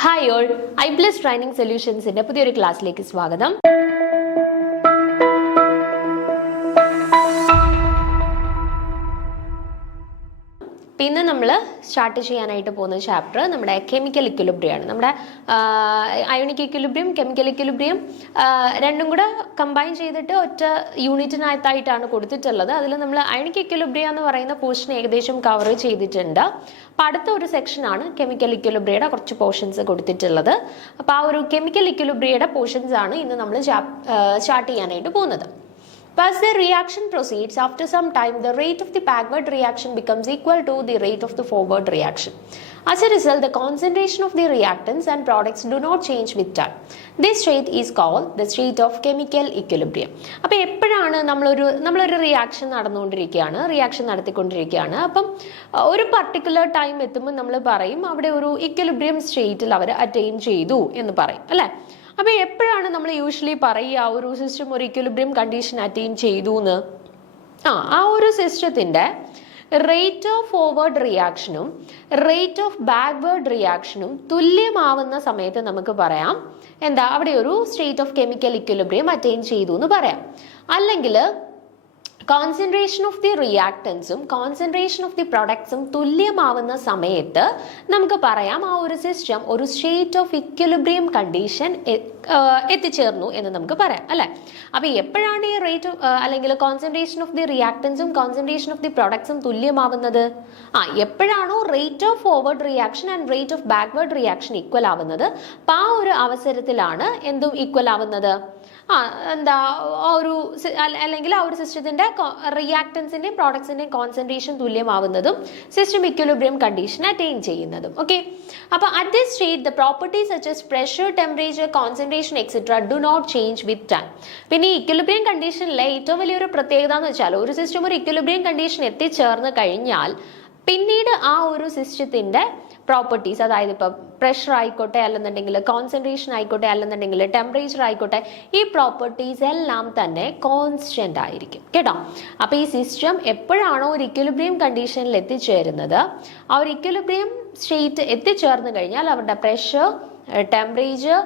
Hi all, ഐബ്ലസ് training സൊല്യൂഷൻസിന്റെ പുതിയൊരു ക്ലാസ്സിലേക്ക് സ്വാഗതം. ഇന്ന് നമ്മൾ സ്റ്റാർട്ട് ചെയ്യാനായിട്ട് പോകുന്ന ചാപ്റ്റർ നമ്മുടെ കെമിക്കൽ ഇക്വിലിബ്രിയം ആണ്. നമ്മുടെ അയോണിക് ഇക്വിലിബ്രിയം, കെമിക്കൽ ഇക്വിലിബ്രിയം രണ്ടും കൂടെ കമ്പൈൻ ചെയ്തിട്ട് ഒറ്റ യൂണിറ്റിനകത്തായിട്ടാണ് കൊടുത്തിട്ടുള്ളത്. അതിൽ നമ്മൾ അയോണിക് ഇക്വിലിബ്രിയം എന്ന് പറയുന്ന പോർഷൻ ഏകദേശം കവർ ചെയ്തിട്ടുണ്ട്. അപ്പോൾ അടുത്ത ഒരു സെക്ഷനാണ് കെമിക്കൽ ഇക്വിലിബ്രിയയുടെ കുറച്ച് പോർഷൻസ് കൊടുത്തിട്ടുള്ളത്. അപ്പോൾ ആ ഒരു കെമിക്കൽ ഇക്വിലിബ്രിയയുടെ പോർഷൻസ് ആണ് ഇന്ന് നമ്മൾ സ്റ്റാർട്ട് ചെയ്യാനായിട്ട് പോകുന്നത്. As the reaction proceeds, after some time, the rate of the backward reaction becomes equal to the rate of the forward reaction. As a result, the concentration of the reactants and products do not change with time. This state is called the state of chemical equilibrium. അപ്പോൾ എപ്പോഴാണ് നമ്മളൊരു reaction നടത്തിക്കൊണ്ടിരിക്കുകയാണ്. അപ്പം ഒരു particular time എത്തുമ്പോൾ നമ്മൾ പറയും അവിടെ ഒരു ഇക്വിലിബ്രിയം സ്റ്റേറ്റിൽ അവർ അറ്റൈൻ ചെയ്തു എന്ന് പറയും, അല്ലേ? അപ്പോൾ എപ്പോഴാണ് നമ്മൾ യൂഷ്വലി പറയുക ഒരു സിസ്റ്റം ഒരു ഇക്വിലിബ്രിയം കണ്ടീഷൻ അറ്റൈൻ ചെയ്തു എന്ന്? ആ ഒരു സിസ്റ്റത്തിന്റെ റേറ്റ് ഓഫ് ഫോർവേഡ് റിയാക്ഷനും റേറ്റ് ഓഫ് ബാക്ക്വേർഡ് റിയാക്ഷനും തുല്യമാവുന്ന സമയത്ത് നമുക്ക് പറയാം എന്താ, അവിടെ ഒരു state of chemical equilibrium attain ചെയ്തു എന്ന് പറയാം. അല്ലെങ്കിൽ കോൺസെൻട്രേഷൻ ഓഫ് ദി റിയാക്ടൻസും കോൺസെൻട്രേഷൻ ഓഫ് ദി പ്രൊഡക്ട്സും തുല്യമാവുന്ന സമയത്ത് നമുക്ക് പറയാം ആ ഒരു സിസ്റ്റം ഒരു സ്റ്റേറ്റ് ഓഫ് ഇക്വിലിബ്രിയം കണ്ടീഷൻ എത്തിച്ചേർന്നു എന്ന് നമുക്ക് പറയാം, അല്ലെ? അപ്പൊ എപ്പോഴാണ് ഈ റേറ്റ് അല്ലെങ്കിൽ കോൺസെൻട്രേഷൻ ഓഫ് ദി റിയാക്ടൻസും കോൺസെൻട്രേഷൻ ഓഫ് ദി പ്രൊഡക്ട്സും തുല്യമാവുന്നത്? Rate of forward reaction and rate of backward reaction equal ആവുന്നത്. അപ്പൊ ആ ഒരു അവസരത്തിലാണ് എന്തും ഈക്വൽ ആവുന്നത്, അല്ലെങ്കിൽ ആ ഒരു സിസ്റ്റത്തിന്റെ റിയാക്ടൻസിന്റെയും പ്രോഡക്ട്സിന്റെയും കോൺസെൻട്രേഷൻ തുല്യമാവുന്നതും സിസ്റ്റം ഇക്വിലിബ്രിയം കണ്ടീഷൻ അറ്റൈൻ ചെയ്യുന്നതും. ഓക്കെ, അപ്പൊ at this state the properties such as pressure, temperature, concentration etcetera do not change with time. പിന്നെ ഈ ഇക്വിലിബ്രിയം കണ്ടീഷനിലെ ഏറ്റവും വലിയൊരു പ്രത്യേകത എന്ന് വെച്ചാൽ ഒരു സിസ്റ്റം ഒരു ഇക്വിലിബ്രിയം കണ്ടീഷൻ എത്തിച്ചേർന്ന് കഴിഞ്ഞാൽ പിന്നീട് ആ ഒരു സിസ്റ്റത്തിന്റെ പ്രോപ്പർട്ടീസ്, അതായത് ഇപ്പം പ്രഷർ ആയിക്കോട്ടെ, അല്ലെന്നുണ്ടെങ്കിൽ കോൺസെൻട്രേഷൻ ആയിക്കോട്ടെ, അല്ലെന്നുണ്ടെങ്കിൽ ടെമ്പറേച്ചർ ആയിക്കോട്ടെ, ഈ പ്രോപ്പർട്ടീസ് എല്ലാം തന്നെ കോൺസ്റ്റന്റ് ആയിരിക്കും, കേട്ടോ. അപ്പൊ ഈ സിസ്റ്റം എപ്പോഴാണോ ഒരു ഇക്വിലിബ്രിയം കണ്ടീഷനിൽ എത്തിച്ചേരുന്നത്, ആ ഒരു ഇക്വിലിബ്രിയം സ്റ്റേറ്റ് എത്തിച്ചേർന്ന് കഴിഞ്ഞാൽ അവരുടെ പ്രഷർ, ടെമ്പറേച്ചർ,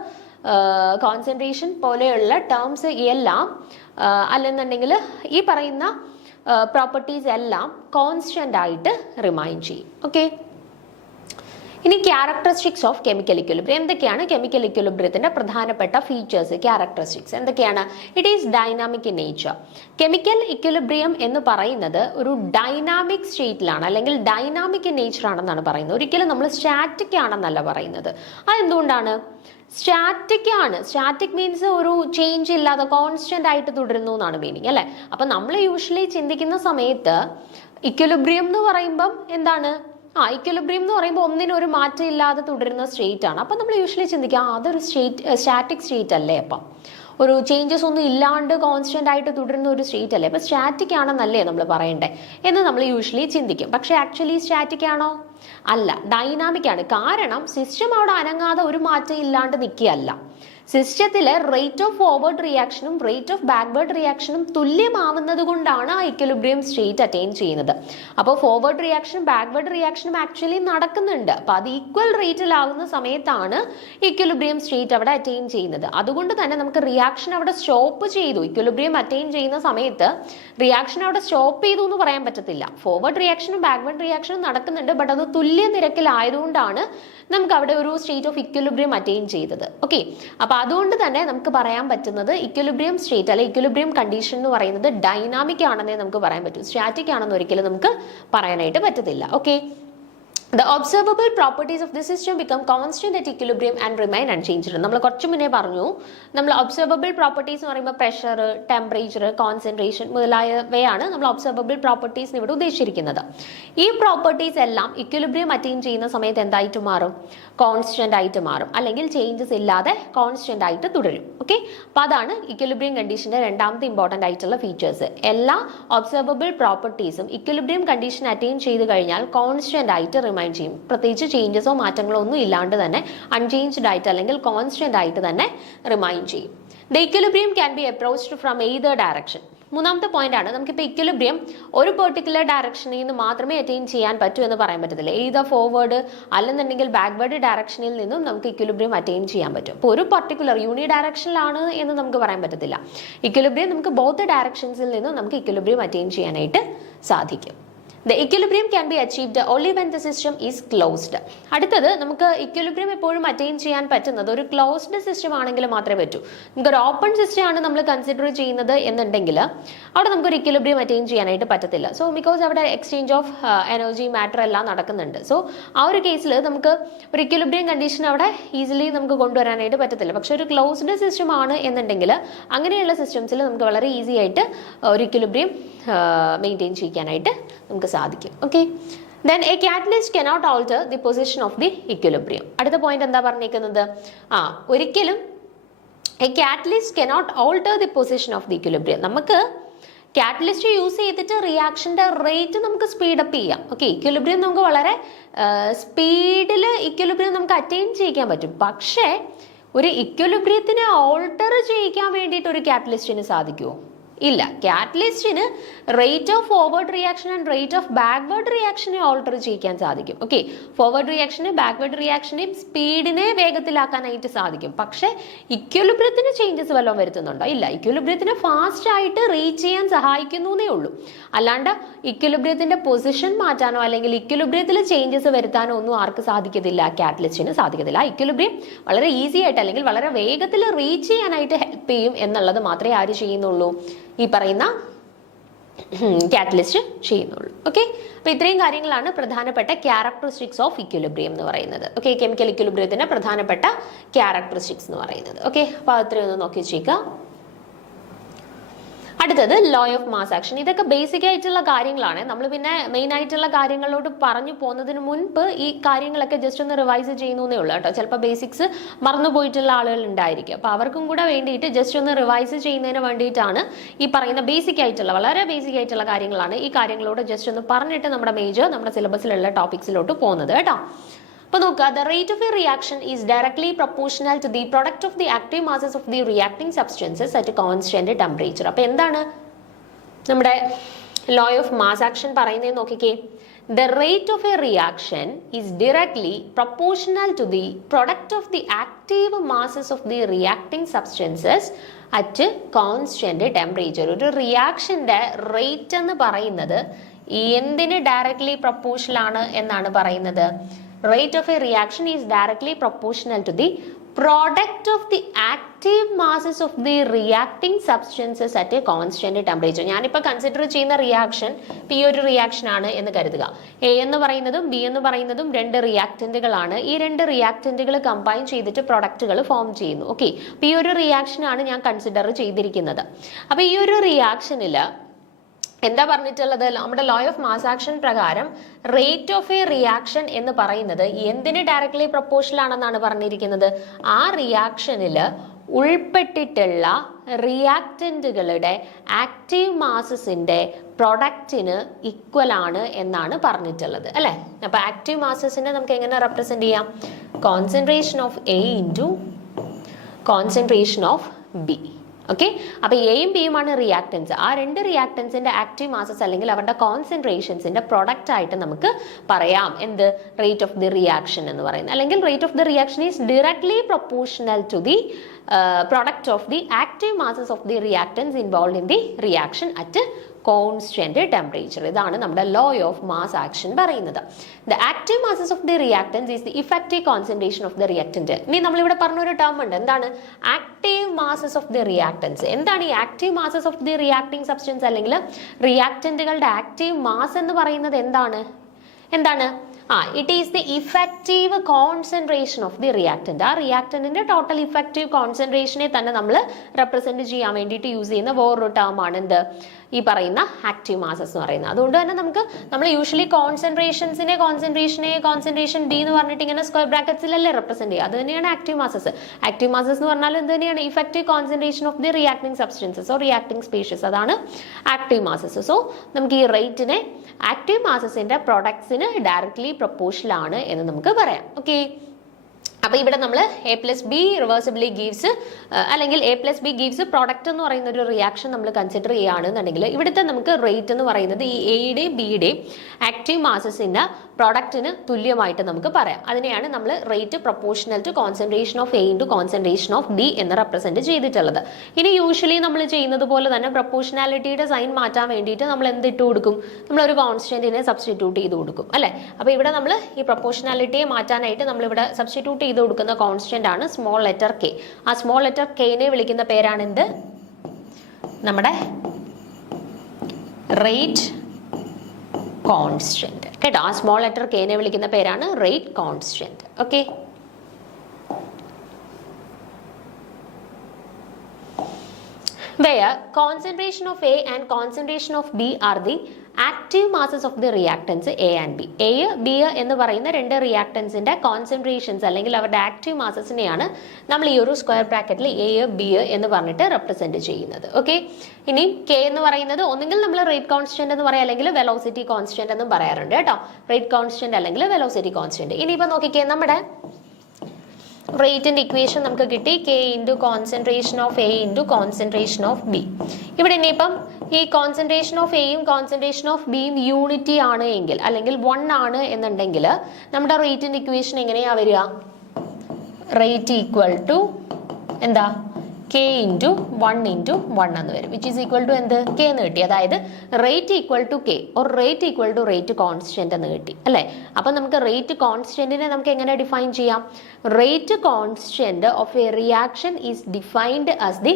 കോൺസെൻട്രേഷൻ പോലെയുള്ള ടേംസ് എല്ലാം അല്ലെന്നുണ്ടെങ്കിൽ ഈ പറയുന്ന പ്രോപ്പർട്ടീസ് എല്ലാം കോൺസ്റ്റന്റ് ആയിട്ട് റിമൈൻ ചെയ്യും. ഓക്കെ, ഇനി ക്യാരക്ടറിസ്റ്റിക്സ് ഓഫ് കെമിക്കൽ ഇക്വിലിബ്രിയം. എന്തൊക്കെയാണ് കെമിക്കൽ ഇക്വിലിബ്രിയത്തിന്റെ പ്രധാനപ്പെട്ട ഫീച്ചേഴ്സ്, ക്യാരക്ടറിസ്റ്റിക്സ് എന്തൊക്കെയാണ്? It is dynamic in nature. Chemical equilibrium എന്ന് പറയുന്നത് ഒരു ഡൈനാമിക് സ്റ്റേറ്റിലാണ്, അല്ലെങ്കിൽ ഡൈനാമിക് ഇൻ നേച്ചർ ആണെന്നാണ് പറയുന്നത്. ഒരിക്കലും നമ്മൾ സ്റ്റാറ്റിക് ആണെന്നല്ല പറയുന്നത്. അതെന്തുകൊണ്ടാണ്? സ്റ്റാറ്റിക് ആണ്. സ്റ്റാറ്റിക് മീൻസ് ഒരു ചേഞ്ച് ഇല്ലാതെ കോൺസ്റ്റന്റ് ആയിട്ട് തുടരുന്നു എന്നാണ് മീനിങ്, അല്ലെ? അപ്പൊ നമ്മൾ യൂഷ്വലി ചിന്തിക്കുന്ന സമയത്ത് ഇക്വിലിബ്രിയം എന്ന് പറയുമ്പം എന്താണ്? ഇക്വിലിബ്രിയം എന്ന് പറയുമ്പോൾ ഒന്നിനൊരു മാറ്റം ഇല്ലാതെ തുടരുന്ന സ്റ്റേറ്റ് ആണ്. അപ്പം നമ്മൾ യൂഷ്വലി ചിന്തിക്കാം അതൊരു സ്റ്റാറ്റിക് സ്റ്റേറ്റ് അല്ലേ, അപ്പം ഒരു ചേഞ്ചസ് ഒന്നും ഇല്ലാണ്ട് കോൺസ്റ്റന്റ് ആയിട്ട് തുടരുന്ന ഒരു സ്റ്റേറ്റ് അല്ലേ, അപ്പം സ്റ്റാറ്റിക് ആണെന്നല്ലേ നമ്മൾ പറയണ്ടേ എന്ന് നമ്മൾ യൂഷ്വലി ചിന്തിക്കും. പക്ഷെ ആക്ച്വലി സ്റ്റാറ്റിക് ആണോ? അല്ല, ഡൈനാമിക് ആണ്. കാരണം സിസ്റ്റം അവിടെ അനങ്ങാതെ ഒരു മാറ്റം ഇല്ലാണ്ട് നിൽക്കുകയല്ല. സിസ്റ്റത്തിലെ റേറ്റ് ഓഫ് ഫോർവേഡ് റിയാക്ഷനും റേറ്റ് ഓഫ് ബാക്ക്വേർഡ് റിയാക്ഷനും തുല്യമാവുന്നത് കൊണ്ടാണ് ആ ഇക്വിലിബ്രിയം സ്റ്റേറ്റ് അറ്റൈൻ ചെയ്യുന്നത്. അപ്പോൾ ഫോർവേഡ് റിയാക്ഷനും ബാക്ക്വേർഡ് റിയാക്ഷനും ആക്ച്വലി നടക്കുന്നുണ്ട്. അപ്പൊ അത് ഈക്വൽ റേറ്റിലാവുന്ന സമയത്താണ് ഇക്വിലിബ്രിയം സ്റ്റേറ്റ് അവിടെ അറ്റൈൻ ചെയ്യുന്നത്. അതുകൊണ്ട് തന്നെ നമുക്ക് റിയാക്ഷൻ അവിടെ സ്റ്റോപ്പ് ചെയ്തു, ഇക്വിലിബ്രിയം അറ്റൈൻ ചെയ്യുന്ന സമയത്ത് റിയാക്ഷൻ അവിടെ സ്റ്റോപ്പ് ചെയ്തു എന്ന് പറയാൻ പറ്റത്തില്ല. ഫോർവേഡ് റിയാക്ഷനും ബാക്ക്വേർഡ് റിയാക്ഷനും നടക്കുന്നുണ്ട്, ബട്ട് അത് തുല്യ നിരക്കിലായതുകൊണ്ടാണ് നമുക്ക് അവിടെ ഒരു സ്റ്റേറ്റ് ഓഫ് ഇക്വിലിബ്രിയം അറ്റൈൻ ചെയ്തത്. ഓക്കെ, അപ്പൊ അതുകൊണ്ട് തന്നെ നമുക്ക് പറയാൻ പറ്റുന്നത് ഇക്വിലിബ്രിയം സ്റ്റേറ്റ് അല്ലെ ഇക്വിലിബ്രിയം കണ്ടീഷൻ എന്ന് പറയുന്നത് ഡൈനാമിക് ആണെന്നേ നമുക്ക് പറയാൻ പറ്റൂ. സ്റ്റാറ്റിക് ആണെന്ന് ഒരിക്കലും നമുക്ക് പറയാനായിട്ട് പറ്റത്തില്ല. Okay, the observable properties of the system become constant at equilibrium and remain unchanged. നമ്മൾ കുറച്ച് മുന്നേ പറഞ്ഞു, നമ്മൾ ഒബ്സർവബിൾ പ്രോപ്പർട്ടീസ് എന്ന് പറയുമ്പോൾ പ്രഷർ, ടെമ്പറേച്ചർ, കോൺസെൻട്രേഷൻ മുതലായവയാണ് നമ്മൾ ഒബ്സർവബിൾ പ്രോപ്പർട്ടീസ് ഇവിടെ ഉദ്ദേശിച്ചിരിക്കുന്നത്. ഈ പ്രോപ്പർട്ടീസ് എല്ലാം ഇക്വിലിബ്രിയം അറ്റൈൻ ചെയ്യുന്ന സമയത്ത് എന്തായിട്ട് മാറും? കോൺസ്റ്റന്റ് ആയിട്ട് മാറും, അല്ലെങ്കിൽ ചേഞ്ചസ് ഇല്ലാതെ കോൺസ്റ്റന്റ് ആയിട്ട് തുടരും. ഓക്കെ, അപ്പൊ അതാണ് ഇക്വിലിബ്രിയം കണ്ടീഷന്റെ രണ്ടാമത്തെ ഇമ്പോർട്ടന്റ് ആയിട്ടുള്ള ഫീച്ചേഴ്സ്. എല്ലാ ഒബ്സർവബിൾ പ്രോപ്പർട്ടീസും ഇക്വിലിബ്രിയം കണ്ടീഷൻ അറ്റൈൻ ചെയ്ത് കഴിഞ്ഞാൽ കോൺസ്റ്റന്റ് ആയിട്ട് റിമൈൻ ചെയ്യും. പ്രത്യേകിച്ച് ചേഞ്ചസോ മാറ്റങ്ങളോ ഒന്നും ഇല്ലാണ്ട് തന്നെ അൺചേഞ്ച്ഡ് ആയിട്ട് അല്ലെങ്കിൽ കോൺസ്റ്റന്റ് ആയിട്ട് തന്നെ റിമൈൻ ചെയ്യും. The equilibrium can be approached from either direction. മൂന്നാമത്തെ പോയിന്റ് ആണ്, നമുക്കിപ്പോൾ ഇക്വിലിബ്രിയം ഒരു പെർട്ടിക്കുലർ ഡയറക്ഷനിൽ നിന്ന് മാത്രമേ അറ്റൈൻ ചെയ്യാൻ പറ്റൂ എന്ന് പറയാൻ പറ്റത്തില്ല. ഏത് ഫോർവേഡ് അല്ലെന്നുണ്ടെങ്കിൽ ബാക്ക്വേർഡ് ഡയറക്ഷനിൽ നിന്നും നമുക്ക് ഇക്വിലിബ്രിയം അറ്റൈൻ ചെയ്യാൻ പറ്റും. അപ്പോൾ ഒരു പർട്ടിക്കുലർ യൂണി ഡയറക്ഷനിലാണ് എന്ന് നമുക്ക് പറയാൻ പറ്റത്തില്ല. ഇക്വിലിബ്രിയം നമുക്ക് ബോത്ത് ഡയറക്ഷൻസിൽ നിന്നും നമുക്ക് ഇക്വിലിബ്രിയം അറ്റൈൻ ചെയ്യാനായിട്ട് സാധിക്കും. The equilibrium can be achieved only when the system is closed. അടുത്തത് നമുക്ക് ഇക്വിലിബ്രിയം എപ്പോഴും അറ്റൈൻ ചെയ്യാൻ പറ്റുന്നത് ഒരു ക്ലോസ്ഡ് സിസ്റ്റം ആണെങ്കിൽ മാത്രമേ പറ്റൂ. നമുക്കൊരു ഓപ്പൺ സിസ്റ്റം ആണ് നമ്മൾ കൺസിഡർ ചെയ്യുന്നത് എന്നുണ്ടെങ്കിൽ അവിടെ നമുക്കൊരു ഇക്വിലിബ്രിയം അറ്റൈൻ ചെയ്യാനായിട്ട് പറ്റത്തില്ല. സോ ബിക്കോസ് അവിടെ എക്സ്ചേഞ്ച് ഓഫ് എനർജി മാറ്റർ എല്ലാം നടക്കുന്നുണ്ട്. സോ ആ ഒരു കേസിൽ നമുക്ക് ഒരു ഇക്വിലിബ്രിയം കണ്ടീഷൻ അവിടെ ഈസിലി നമുക്ക് കൊണ്ടുവരാനായിട്ട് പറ്റത്തില്ല. പക്ഷെ ഒരു ക്ലോസ്ഡ് സിസ്റ്റം ആണ് എന്നുണ്ടെങ്കിൽ അങ്ങനെയുള്ള സിസ്റ്റംസിൽ നമുക്ക് വളരെ ഈസി ആയിട്ട് ഒരു ഇക്വിലിബ്രിയം മെയിൻറ്റെയിൻ ചെയ്യാനായിട്ട് നമുക്ക് സാധിക്കും. Okay, then A catalyst cannot alter the position of the equilibrium. അടുത്ത പോയിന്റ് എന്താ പറഞ്ഞിരിക്കുന്നത്? ഒരിക്കലും A catalyst cannot alter the position of the equilibrium. നമുക്ക് കാറ്റലിസ്റ്റ് യൂസ് ചെയ്തിട്ട് റിയാക്ഷൻ്റെ റേറ്റ് നമുക്ക് സ്പീഡപ്പ് ചെയ്യാം. ഓക്കെ, ഇക്വിലിബ്രിയം നമുക്ക് വളരെ സ്പീഡിൽ ഇക്വിലിബ്രിയം നമുക്ക് അറ്റൈൻ ചെയ്യിക്കാൻ പറ്റും. പക്ഷേ ഒരു ഇക്വിലിബ്രിയത്തിനെ ഓൾട്ടർ ചെയ്യിക്കാൻ വേണ്ടിയിട്ട് ഒരു കാറ്റലിസ്റ്റിന് സാധിക്കുമോ? ഇല്ല. കാറ്റലിസ്റ്റിന് rate of forward reaction and rate of backward റിയാക്ഷനെ ഓൾട്ടർ ചെയ്യിക്കാൻ സാധിക്കും. ഓക്കെ, ഫോർവേഡ് റിയാക്ഷനെ ബാക്ക്വേർഡ് റിയാക്ഷനെയും സ്പീഡിനെ വേഗത്തിലാക്കാനായിട്ട് സാധിക്കും. പക്ഷേ ഇക്വിലിബ്രിയത്തിന് ചേഞ്ചസ് വല്ലതും വരുത്തുന്നുണ്ടോ? ഇല്ല. ഇക്വിലിബ്രിയത്തിനെ ഫാസ്റ്റ് ആയിട്ട് റീച്ച് ചെയ്യാൻ സഹായിക്കുന്നു എന്നേ ഉള്ളൂ. അല്ലാണ്ട് ഇക്വിലിബ്രിയത്തിന്റെ പൊസിഷൻ മാറ്റാനോ അല്ലെങ്കിൽ ഇക്വിലിബ്രിയത്തിൽ ചേഞ്ചസ് വരുത്താനോ ഒന്നും ആർക്ക് സാധിക്കത്തില്ല? കാറ്റലിസ്റ്റിന് സാധിക്കത്തില്ല. ആ ഇക്വിലിബ്രിയം വളരെ ഈസി ആയിട്ട് അല്ലെങ്കിൽ വളരെ വേഗത്തിൽ റീച്ച് ചെയ്യാനായിട്ട് ഹെൽപ്പ് ചെയ്യും എന്നുള്ളത് മാത്രമേ ആര് ചെയ്യുന്നുള്ളൂ? ഈ പറയുന്ന കാറ്റലിസ്റ്റ് ചെയ്യുന്നുള്ളൂ. ഓക്കെ, അപ്പൊ ഇത്രയും കാര്യങ്ങളാണ് പ്രധാനപ്പെട്ട ക്യാരക്ടറിസ്റ്റിക്സ് ഓഫ് ഇക്വിലിബ്രിയം എന്ന് പറയുന്നത്. ഓക്കെ, കെമിക്കൽ ഇക്വിലിബ്രിയത്തിന്റെ പ്രധാനപ്പെട്ട ക്യാരക്ടറിസ്റ്റിക്സ് എന്ന് പറയുന്നത്. ഓക്കെ, അപ്പൊ അത്രയും ഒന്ന് നോക്കി വെച്ചേക്കുക. അടുത്തത് ലോ ഓഫ് മാസ് ആക്ഷൻ. ഇതൊക്കെ ബേസിക് ആയിട്ടുള്ള കാര്യങ്ങളാണ്. നമ്മൾ പിന്നെ മെയിൻ ആയിട്ടുള്ള കാര്യങ്ങളോട് പറഞ്ഞു പോകുന്നതിന് മുൻപ് ഈ കാര്യങ്ങളൊക്കെ ജസ്റ്റ് ഒന്ന് റിവൈസ് ചെയ്യുന്നേ ഉള്ളൂ കേട്ടോ. ചിലപ്പോൾ ബേസിക്സ് മറന്നു പോയിട്ടുള്ള ആളുകൾ ഉണ്ടായിരിക്കും. അപ്പോൾ അവർക്കും കൂടെ വേണ്ടിയിട്ട് ജസ്റ്റ് ഒന്ന് റിവൈസ് ചെയ്യുന്നതിന് വേണ്ടിയിട്ടാണ് ഈ പറയുന്ന ബേസിക് ആയിട്ടുള്ള വളരെ ബേസിക് ആയിട്ടുള്ള കാര്യങ്ങളാണ്. ഈ കാര്യങ്ങളോട് ജസ്റ്റ് ഒന്ന് പറഞ്ഞിട്ട് നമ്മുടെ നമ്മുടെ സിലബസിലുള്ള ടോപ്പിക്സിലോട്ട് പോകുന്നത് കേട്ടോ. അപ്പോൾ നോക്കുക, the rate of a reaction is directly proportional to the product of the active masses of the reacting substances at a constant temperature. അപ്പോൾ എന്താണ് നമ്മുടെ ലോ ഓഫ് മാസ് ആക്ഷൻ പറയുന്നത് നോക്കിക്കേ. The rate of a reaction is directly proportional to the product of the active masses of the reacting substances at constant temperature. ഒരു റിയാക്ഷൻ്റെ rate എന്ന് പറയുന്നത് എന്തിന് directly proportional ആണ് എന്നാണ് പറയുന്നത്? Rate of a reaction is directly proportional to the product of the active masses of the reacting substances at a constant temperature. ഞാനിപ്പോൾ consider ചെയ്യുന്ന reaction ഈ ഒരു റിയാക്ഷൻ ആണ് എന്ന് കരുതുക. എ എന്ന് പറയുന്നതും ബി എന്ന് പറയുന്നതും രണ്ട് റിയാക്റ്റന്റുകളാണ്. ഈ രണ്ട് റിയാക്റ്റന്റുകൾ കമ്പൈൻ ചെയ്തിട്ട് പ്രൊഡക്റ്റുകൾ ഫോം ചെയ്യുന്നു. ഓക്കെ, അപ്പോൾ ഈ ഒരു റിയാക്ഷൻ ആണ് ഞാൻ കൺസിഡർ ചെയ്തിരിക്കുന്നത്. അപ്പോൾ ഈ ഒരു റിയാക്ഷനിൽ എന്താ പറഞ്ഞിട്ടുള്ളത്? നമ്മുടെ ലോ ഓഫ് മാസ് ആക്ഷൻ പ്രകാരം റേറ്റ് ഓഫ് എ റിയാക്ഷൻ എന്ന് പറയുന്നത് എന്തിന് ഡയറക്ട്ലി പ്രൊപ്പോർഷണൽ ആണെന്നാണ് പറഞ്ഞിരിക്കുന്നത്? ആ റിയാക്ഷനിൽ ഉൾപ്പെട്ടിട്ടുള്ള റിയാക്റ്റന്റുകളുടെ ആക്റ്റീവ് മാസസിന്റെ പ്രൊഡക്റ്റിന് ഈക്വൽ ആണ് എന്നാണ് പറഞ്ഞിട്ടുള്ളത് അല്ലേ? അപ്പൊ ആക്റ്റീവ് മാസസിനെ നമുക്ക് എങ്ങനെ റെപ്രസെന്റ് ചെയ്യാം? Concentration of A into concentration of B. Okay, അപ്പോൾ എയും ബിയുമാണ് റിയാക്ടൻസ്. ആ രണ്ട് റിയാക്ടൻസിന്റെ ആക്റ്റീവ് മാസസ് അല്ലെങ്കിൽ അവരുടെ കോൺസെൻട്രേഷൻസിന്റെ പ്രൊഡക്റ്റ് ആയിട്ട് നമുക്ക് പറയാം എന്ത്? റേറ്റ് ഓഫ് ദി റിയാക്ഷൻ എന്ന് പറയുന്നത്. അല്ലെങ്കിൽ rate of the reaction is directly proportional to the product of the active masses of the reactants involve in the reaction at constant temperature. ഇതാണ് നമ്മുടെ ലോ ഓഫ് മാസ് ആക്ഷൻ പറയുന്നത്. The active masses of the reactants is the effective concentration of the reactant. ഇനി നമ്മളിവിടെ പറഞ്ഞൊരു term ഉണ്ട്, എന്താണ്? Active masses of the reactants. എന്താണ് ഈ active masses of the reacting substance അല്ലെങ്കിൽ റിയാക്ടന്റുകളുടെ ആക്റ്റീവ് മാസ് എന്ന് പറയുന്നത് എന്താണ്? It is the effective concentration of the reactant. ആ റിയാക്ടന്റിന്റെ ടോട്ടൽ ഇഫക്റ്റീവ് കോൺസെൻട്രേഷനെ തന്നെ നമ്മൾ റെപ്രസെന്റ് ചെയ്യാൻ വേണ്ടിയിട്ട് യൂസ് ചെയ്യുന്ന വേറൊരു ടേം ആണ് എന്ത്? ഈ പറയുന്ന ആക്റ്റീവ് മാസസ് എന്ന് പറയുന്നത്. അതുകൊണ്ട് തന്നെ നമ്മൾ യൂഷ്വലി കോൺസെൻട്രേഷൻ ഡി എന്ന് പറഞ്ഞിട്ട് ഇങ്ങനെ സ്ക്വയർ ബ്രാക്കറ്റ്സിലല്ലേ റെപ്രസെന്റ് ചെയ്യുക. അത് തന്നെയാണ് ആക്റ്റീവ് മാസസ്. ആക്റ്റീവ് മാസസ് എന്ന് പറഞ്ഞാൽ എന്ത് തന്നെയാണ്? Effective concentration of the reacting substances or reacting species. അതാണ് ആക്റ്റീവ് മാസസ്. സോ നമുക്ക് ഈ റേറ്റിനെ ആക്റ്റീവ് മാസസിന്റെ പ്രൊഡക്ട്സിന് ഡയറക്ട്ലി പ്രൊപ്പോർഷണൽ ആണ് എന്ന് നമുക്ക് പറയാം. ഓക്കെ, അപ്പോൾ ഇവിടെ നമ്മൾ A plus B reversibly gives അല്ലെങ്കിൽ A plus B gives product എന്ന് പറയുന്ന ഒരു റിയാക്ഷൻ നമ്മൾ കൺസിഡർ ചെയ്യുകയാണെന്നുണ്ടെങ്കിൽ ഇവിടുത്തെ നമുക്ക് റേറ്റ് എന്ന് പറയുന്നത് ഈ എയുടെയും ബിയുടെയും ആക്റ്റീവ് മാസസിന്റെ പ്രോഡക്റ്റിന് തുല്യമായിട്ട് നമുക്ക് പറയാം. അതിനെയാണ് നമ്മൾ rate proportional to concentration of A into concentration of B എന്ന് റെപ്രസെന്റ് ചെയ്തിട്ടുള്ളത്. ഇനി യൂഷ്വലി നമ്മൾ ചെയ്യുന്നത് പോലെ തന്നെ പ്രൊപ്പോർഷണാലിറ്റിയുടെ സൈൻ മാറ്റാൻ വേണ്ടിയിട്ട് നമ്മൾ എന്ത് ഇട്ട് കൊടുക്കും? നമ്മളൊരു കോൺസ്റ്റന്റിനെ സബ്സ്റ്റിറ്റ്യൂട്ട് ചെയ്ത് കൊടുക്കും അല്ലേ? അപ്പോൾ ഇവിടെ നമ്മൾ ഈ പ്രൊപ്പോർഷണാലിറ്റിയെ മാറ്റാനായിട്ട് നമ്മളിവിടെ സബ്സ്റ്റിറ്റ്യൂട്ട് ചെയ്ത് കൊടുക്കുന്ന കോൺസ്റ്റന്റ് ആണ് സ്മോൾ ലെറ്റർ കെ. ആ സ്മോൾ ലെറ്റർ കെനെ വിളിക്കുന്ന പേരാണ് എന്ത്? നമ്മുടെ റേറ്റ് കോൺസ്റ്റന്റ് കേട്ടോ. ആ സ്മോൾ ലെറ്റർ കെനെ വിളിക്കുന്ന പേരാണ് rate constant. Okay, where concentration of A and concentration of B are the active masses of the reactants A and B. A, B എന്ന് പറയുന്ന രണ്ട് റിയാക്ടൻസിന്റെ കോൺസെൻട്രേഷൻസ് അല്ലെങ്കിൽ അവരുടെ ആക്റ്റീവ് മാസസിനെയാണ് നമ്മൾ ഈ ഒരു സ്ക്വയർ ബ്രാക്കറ്റിൽ A, B എന്ന് പറഞ്ഞിട്ട് റെപ്രസെന്റ് ചെയ്യുന്നത്. ഓക്കെ, ഇനി K എന്ന് പറയുന്നത് ഒന്നുകിൽ നമ്മൾ റേറ്റ് കോൺസ്റ്റന്റ് എന്ന് പറയാം, അല്ലെങ്കിൽ വെലോസിറ്റി കോൺസ്റ്റന്റ് എന്നും പറയാറുണ്ട് കേട്ടോ. റേറ്റ് കോൺസ്റ്റന്റ് അല്ലെങ്കിൽ വെലോസിറ്റി കോൺസ്റ്റന്റ്. ഇനിയിപ്പോൾ നോക്കിക്കേ, നമ്മുടെ റേറ്റിന്റെ ഇക്വേഷൻ നമുക്ക് കിട്ടി K into concentration of A into concentration of B. ഇവിടെ ഇനിയിപ്പം ഈ കോൺസെൻട്രേഷൻ ഓഫ് എയും കോൺസെൻട്രേഷൻ ഓഫ് ബിയും യൂണിറ്റി ആണ് എങ്കിൽ അല്ലെങ്കിൽ 1 ആണ് എന്നുണ്ടെങ്കിൽ നമ്മുടെ റേറ്റിന്റെ ഇക്വേഷൻ എങ്ങനെയാ വരിക? റേറ്റ് ഈക്വൽ ടു എന്താ? കെ ഇൻറ്റു 1 ഇൻറ്റു 1 എന്ന് വരും, വിച്ച് ഈസ് ഈക്വൽ ടു എന്ത്? കെ എന്ന് കിട്ടി. അതായത് rate equal to K or rate equal to rate constant എന്ന് കിട്ടി അല്ലേ? അപ്പം നമുക്ക് റേറ്റ് കോൺസ്റ്റന്റിനെ നമുക്ക് എങ്ങനെ ഡിഫൈൻ ചെയ്യാം? Rate constant of a reaction is defined as the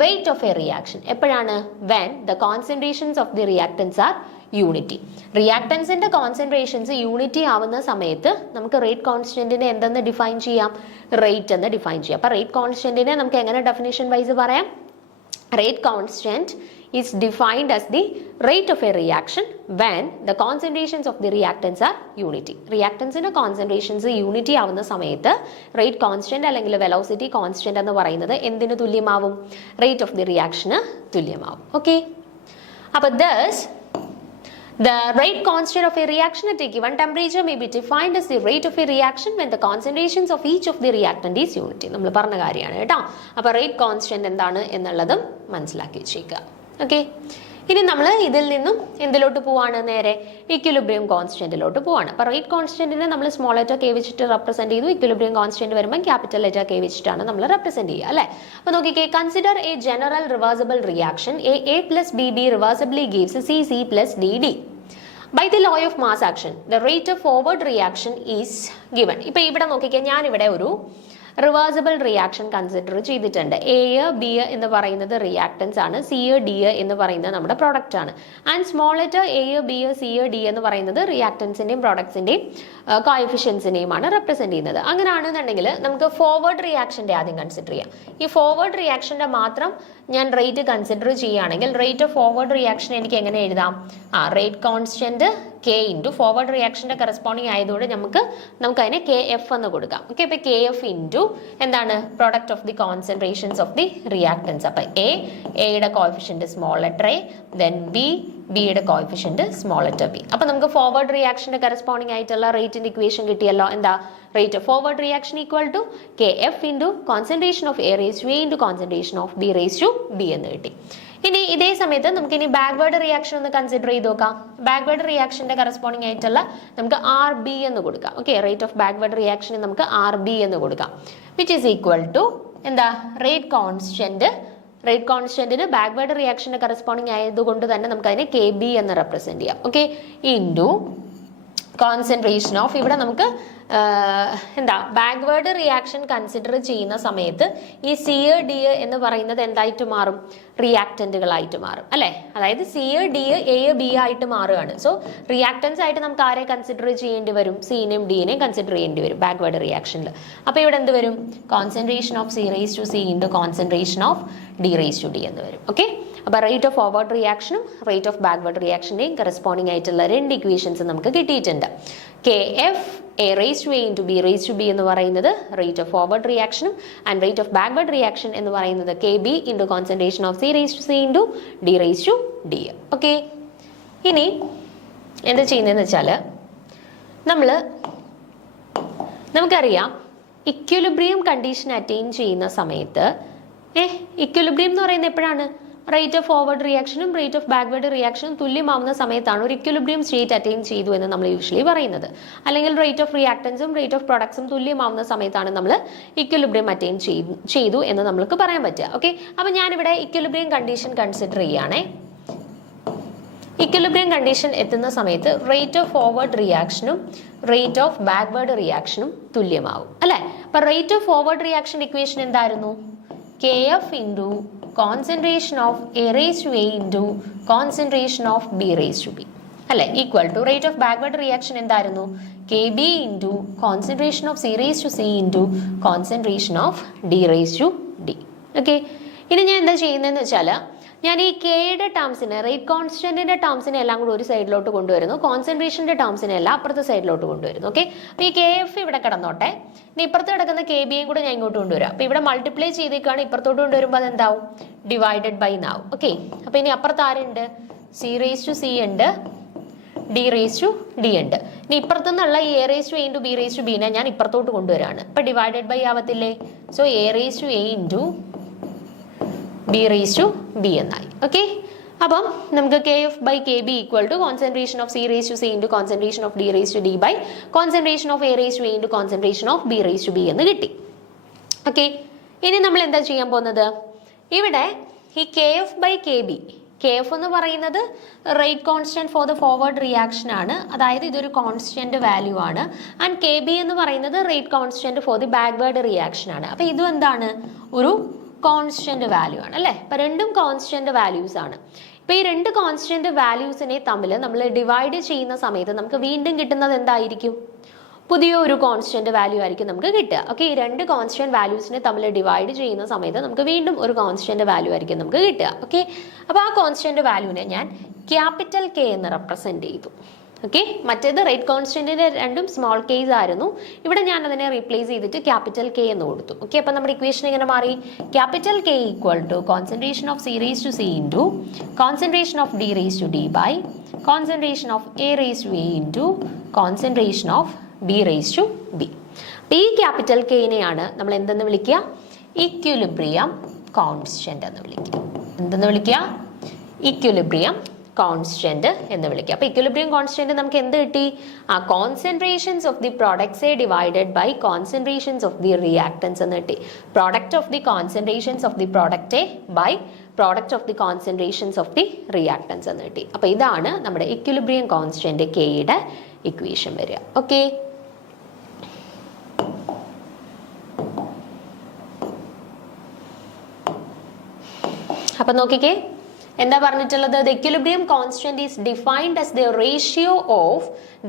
rate of a reaction. എപ്പോഴാണ്? When the concentrations of the reactants are unity. റിയാക്ടൻസിന്റെ കോൺസെൻട്രേഷൻസ് യൂണിറ്റി ആവുന്ന സമയത്ത് നമുക്ക് റേറ്റ് കോൺസ്റ്റന്റിനെ എന്തെന്ന് ഡിഫൈൻ ചെയ്യാം? റേറ്റ് എന്ന് ഡിഫൈൻ ചെയ്യാം. അപ്പൊ റേറ്റ് കോൺസ്റ്റന്റിനെ നമുക്ക് എങ്ങനെ ഡെഫിനിഷൻ വൈസ് പറയാം? Rate constant is defined as the rate of a reaction when the concentrations of the reactants are unity. റിയാക്ടൻസിന്റെ കോൺസെൻട്രേഷൻസ് യൂണിറ്റി ആവുന്ന സമയത്ത് റേറ്റ് കോൺസ്റ്റന്റ് അല്ലെങ്കിൽ വെലോസിറ്റി കോൺസ്റ്റന്റ് എന്ന് പറയുന്നത് എന്തിനു തുല്യമാവും? റേറ്റ് ഓഫ് ദി റിയാക്ഷന് തുല്യമാവും. ഓക്കെ, അപ്പൊ thus the rate constant of a reaction at a given temperature may be defined as the rate of a reaction when the concentrations of each of the reactant is unity. നമ്മൾ പറഞ്ഞ കാര്യമാണ് കേട്ടോ. അപ്പോൾ rate constant എന്താണ് എന്നുള്ളതും മനസ്സിലാക്കി വെച്ചേക്കുക. Okay, ഇനി നമ്മൾ ഇതിൽ നിന്നും എന്തിലോട്ട് പോവാണ്? നേരെ ഇക്വിലിബ്രിയം കോൺസ്റ്റന്റിലോട്ട് പോവാണ്. അപ്പോൾ റേറ്റ് കോൺസ്റ്റന്റിനെ നമ്മൾ സ്മോൾ ലെറ്റർ കെ വെച്ചിട്ട് റെപ്രസെന്റ് ചെയ്തു. ഇക്വിലിബ്രിയം കോൺസ്റ്റന്റ് വരുമ്പോൾ ക്യാപിറ്റൽ ലെറ്റർ കെ വെച്ചിട്ടാണ് നമ്മൾ റെപ്രസെന്റ് ചെയ്യുക അല്ലേ? അപ്പോൾ നോക്കിക്കേ, consider A general reversible reaction A plus BB reversibly gives CC plus DD. By the law of mass action, the rate of forward reaction is given. ഇപ്പോൾ ഇവിടെ നോക്കിക്കേ, ഞാനിവിടെ ഒരു റിവേഴ്സിബിൾ റിയാക്ഷൻ കൺസിഡർ ചെയ്തിട്ടുണ്ട്. എ ബി എന്ന് പറയുന്നത് reactance ആണ്, C D എന്ന് പറയുന്നത് നമ്മുടെ പ്രോഡക്റ്റ് ആണ്. And small letter A B C D എന്ന് പറയുന്നത് റിയാക്ടൻസിന്റെയും പ്രോഡക്ട്സിന്റെയും കോഎഫിഷ്യൻസിനെയുമാണ് റെപ്രസെന്റ് ചെയ്യുന്നത്. അങ്ങനെയാണെന്നുണ്ടെങ്കിൽ നമുക്ക് ഫോർവേഡ് റിയാക്ഷന്റെ ആദ്യം കൺസിഡർ ചെയ്യാം. ഈ ഫോർവേഡ് റിയാക്ഷന്റെ മാത്രം ഞാൻ റേറ്റ് കൺസിഡർ ചെയ്യുകയാണെങ്കിൽ റേറ്റ് ഓഫ് ഫോർവേഡ് റിയാക്ഷൻ എനിക്ക് എങ്ങനെ എഴുതാം? Rate constant K into forward റിയാക്ഷന്റെ കറസ്പോണ്ടിങ് ആയതുകൊണ്ട് നമുക്ക് അതിനെ കെ എഫ് എന്ന് കൊടുക്കാം. ഓക്കെ, ഇപ്പൊ കെ എഫ് ഇൻറ്റു എന്താണ്? Product of the concentrations of the reactants. അപ്പൊ എയുടെ coefficient small letter A, then ബിയുടെ കോഎഫിഷ്യന്റ് സ്മോൾ ലെറ്റർ ബി. അപ്പൊ നമുക്ക് ഫോർവേഡ് റിയാക്ഷന്റെ കറസ്പോണ്ടിങ് ആയിട്ടുള്ള റേറ്റിന്റെ ഇക്വേഷൻ കിട്ടിയല്ലോ. എന്താ? Rate of forward reaction equal to K F into concentration of A raise to A into concentration of B raise to B എന്ന് കിട്ടി. ഇനി ഇതേ സമയത്ത് നമുക്ക് ഇനി ബാക്ക്വേർഡ് റിയാക്ഷൻ ഒന്ന് കൺസിഡർ ചെയ്ത് നോക്കാം. ബാക്ക്വേർഡ് റിയാക്ഷന്റെ കറസ്പോണ്ടിങ് ആയിട്ടുള്ള നമുക്ക് ആർ ബി എന്ന് കൊടുക്കാം. ഓക്കെ, റേറ്റ് ഓഫ് ബാക്ക്വേർഡ് റിയാക്ഷന് നമുക്ക് ആർ ബി എന്ന് കൊടുക്കാം, വിച്ച് ഈസ് ഈക്വൽ ടു എന്താ? റേറ്റ് കോൺസ്റ്റന്റിന് ബാക്ക്വേർഡ് റിയാക്ഷന്റെ കറസ്പോണ്ടിങ് ആയതുകൊണ്ട് തന്നെ നമുക്ക് അതിനെ കെ ബി എന്ന് റെപ്രസെന്റ് ചെയ്യാം. ഓക്കെ, ഇൻറ്റു കോൺസെൻട്രേഷൻ ഓഫ്, ഇവിടെ നമുക്ക് എന്താ ബാക്ക്വേർഡ് റിയാക്ഷൻ കൺസിഡർ ചെയ്യുന്ന സമയത്ത് ഈ സി ഡി എന്ന് പറയുന്നത് എന്തായിട്ട് മാറും? റിയാക്ടന്റുകളായിട്ട് മാറും അല്ലെ? അതായത് സി ഡി എ ബി ആയിട്ട് മാറുകയാണ്. സോ റിയാക്ടൻസ് ആയിട്ട് നമുക്ക് ആരെ കൺസിഡർ ചെയ്യേണ്ടി വരും? സിനെയും ഡിനെയും കൺസിഡർ ചെയ്യേണ്ടി വരും ബാക്ക്വേർഡ് റിയാക്ഷനിൽ. അപ്പൊ ഇവിടെ എന്ത് വരും? Concentration of C raise to C into concentration of D raise to D എന്ന് വരും. ഓക്കെ, അപ്പൊ റേറ്റ് ഓഫ് ഫോർവേഡ് റിയാക്ഷനും റേറ്റ് ഓഫ് ബാക്ക്വേർഡ് റിയാക്ഷന്റെയും കറസ്പോണ്ടിങ് ആയിട്ടുള്ള രണ്ട് ഇക്വേഷൻസ് നമുക്ക് കിട്ടിയിട്ടുണ്ട്. K F A raise to A into B raise to B എന്ന് പറയുന്നത് റേറ്റ് ഓഫ് ഫോർവേഡ് റിയാക്ഷനും and rate of backward reaction എന്ന് പറയുന്നത് K B into concentration of C raise to C into D raise to D. Okay, ഇനി എന്താ ചെയ്യുന്നതെന്ന് വെച്ചാൽ നമുക്കറിയാം ഇക്വിലിബ്രിയം കണ്ടീഷൻ അറ്റൈൻ ചെയ്യുന്ന സമയത്ത് ഇക്വിലിബ്രിയം എന്ന് പറയുന്നത് എപ്പോഴാണ്? റേറ്റ് ഓഫ് ഫോർവേഡ് റിയാക്ഷനും റേറ്റ് ഓഫ് ബാക്ക്വേർഡ് റിയാക്ഷനും തുല്യമാവുന്ന സമയത്താണ് ഒരു ഇക്വിലിബ്രിയം സ്റ്റേറ്റ് അറ്റൈൻ ചെയ്തു എന്ന് നമ്മൾ യൂഷ്വലി പറയുന്നത്. അല്ലെങ്കിൽ റേറ്റ് ഓഫ് റിയാക്ടൻസും റേറ്റ് ഓഫ് പ്രൊഡക്ട്സും തുല്യമാവുന്ന സമയത്താണ് നമ്മൾ ഇക്വിലിബ്രിയം അറ്റൈൻ ചെയ്തു എന്ന് നമുക്ക് പറയാൻ പറ്റുക. ഓക്കെ, അപ്പം ഞാനിവിടെ ഇക്വിലിബ്രിയം കണ്ടീഷൻ കൺസിഡർ ചെയ്യുകയാണേ. ഇക്വിലിബ്രിയം കണ്ടീഷൻ എത്തുന്ന സമയത്ത് റേറ്റ് ഓഫ് ഫോർവേഡ് റിയാക്ഷനും റേറ്റ് ഓഫ് ബാക്ക്വേർഡ് റിയാക്ഷനും തുല്യമാവും അല്ലേ? അപ്പം rate of forward reaction equation എന്തായിരുന്നു? KF into concentration of A raised to A into concentration of B raised to B അല്ലെ, equal to rate of backward reaction എന്തായിരുന്നു? KB into concentration of C raised to C into concentration of D raised to D. Okay, ഇനി ഞാൻ എന്താ ചെയ്യുന്നതെന്ന് വെച്ചാൽ ഞാൻ ഈ കെയുടെ ടേംസിനെ, റേറ്റ് കോൺസ്റ്റന്റിന്റെ ടേംസിനെ എല്ലാം കൂടി ഒരു സൈഡിലോട്ട് കൊണ്ടുവരുന്നു, കോൺസെൻട്രേഷന്റെ ടേംസിനെ എല്ലാം അപ്പുറത്തെ സൈഡിലോട്ട് കൊണ്ടുവരുന്നു. ഓക്കെ, അപ്പോൾ ഈ KF ഇവിടെ കിടന്നോട്ടെ, ഇനി ഇപ്പുറത്ത് കിടക്കുന്ന KBയും കൂടെ ഞാൻ ഇങ്ങോട്ട് കൊണ്ടുവരാം. അപ്പോൾ ഇവിടെ മൾട്ടിപ്ലൈ ചെയ്തേക്കാണ്, ഇപ്പുറത്തോട്ട് കൊണ്ടുവരുമ്പോൾ അതെന്താവും? ഡിവൈഡഡ് ബൈ എന്നാവും. ഓക്കെ, അപ്പോൾ ഇനി അപ്പുറത്ത് ആരുണ്ട്? C raised to C ഉണ്ട്, D raised to D ഉണ്ട്. ഇനി ഇപ്പുറത്തു നിന്നുള്ള ഈ A raised to A into B raised to B നെ ഞാൻ ഇപ്പുറത്തോട്ട് കൊണ്ടുവരാണ്. അപ്പോൾ ഡിവൈഡഡ് ബൈ ആവത്തില്ലേ? So A raised to A into B raised to B എന്നായി. ഓക്കെ, അപ്പം നമുക്ക് KF by KB equal to concentration of C raised to C into concentration of D raised to D by concentration of A raised to A into concentration of B raised to B എന്ന് കിട്ടി. Okay, ഇനി നമ്മൾ എന്താ ചെയ്യാൻ പോകുന്നത്? ഇവിടെ ഈ KF by KB, KF എന്ന് പറയുന്നത് rate constant for the forward reaction ആണ്, അതായത് ഇതൊരു കോൺസ്റ്റന്റ് വാല്യൂ ആണ്. ആൻഡ് KB എന്ന് പറയുന്നത് rate constant for the backward reaction ആണ്. അപ്പോൾ ഇതും എന്താണ്? ഒരു കോൺസ്റ്റന്റ് വാല്യൂ ആണ് അല്ലേ? അപ്പം രണ്ടും കോൺസ്റ്റന്റ് വാല്യൂസ് ആണ്. ഇപ്പം ഈ രണ്ട് കോൺസ്റ്റന്റ് വാല്യൂസിനെ തമ്മിൽ നമ്മൾ ഡിവൈഡ് ചെയ്യുന്ന സമയത്ത് നമുക്ക് വീണ്ടും കിട്ടുന്നത് എന്തായിരിക്കും? പുതിയ ഒരു കോൺസ്റ്റന്റ് വാല്യൂ ആയിരിക്കും നമുക്ക് കിട്ടുക. ഓക്കെ, ഈ രണ്ട് കോൺസ്റ്റന്റ് വാല്യൂസിനെ തമ്മിൽ ഡിവൈഡ് ചെയ്യുന്ന സമയത്ത് നമുക്ക് വീണ്ടും ഒരു കോൺസ്റ്റന്റ് വാല്യൂ ആയിരിക്കും നമുക്ക് കിട്ടുക. ഓക്കെ, അപ്പോൾ ആ കോൺസ്റ്റന്റ് വാല്യൂവിനെ ഞാൻ ക്യാപിറ്റൽ K എന്ന് റെപ്രസെന്റ് ചെയ്തു. ഓക്കെ, മറ്റേത് റേറ്റ് കോൺസ്റ്റന്റിന്റെ രണ്ടും സ്മോൾ കേസ് ആയിരുന്നു, ഇവിടെ ഞാൻ അതിനെ റീപ്ലേസ് ചെയ്തിട്ട് ക്യാപിറ്റൽ K എന്ന് കൊടുത്തു. ഓക്കെ, അപ്പം നമ്മുടെ ഇക്വേഷൻ എങ്ങനെ മാറി? Capital K equal to concentration of C raised to C into concentration of D raised to D by concentration of A raised to A into concentration of B raised to B. ഈ capital Kനെയാണ് നമ്മൾ എന്തെന്ന് വിളിക്കുക? Equilibrium constant എന്ന് വിളിക്കുക. എന്തെന്ന് വിളിക്കുക? Equilibrium constant എന്ന് വിളിക്കുക. അപ്പോൾ ഇക്വിലിബ്രിയം കോൺസ്റ്റന്റ് നമുക്ക് എന്ത് കിട്ടി? ആ concentrations of the products divided by concentrations of the reactants എന്ന് കിട്ടി. Product of the concentrations of the product by product of the concentrations of the reactants എന്ന് കിട്ടി. അപ്പോൾ ഇതാണ് നമ്മുടെ ഇക്വിലിബ്രിയം കോൺസ്റ്റന്റ് Kയുടെ ഇക്വേഷൻ വരിക. ഓക്കെ, അപ്പം നോക്കിക്കേ എന്താ പറഞ്ഞിട്ടുള്ളത്? The equilibrium constant is defined as the ratio of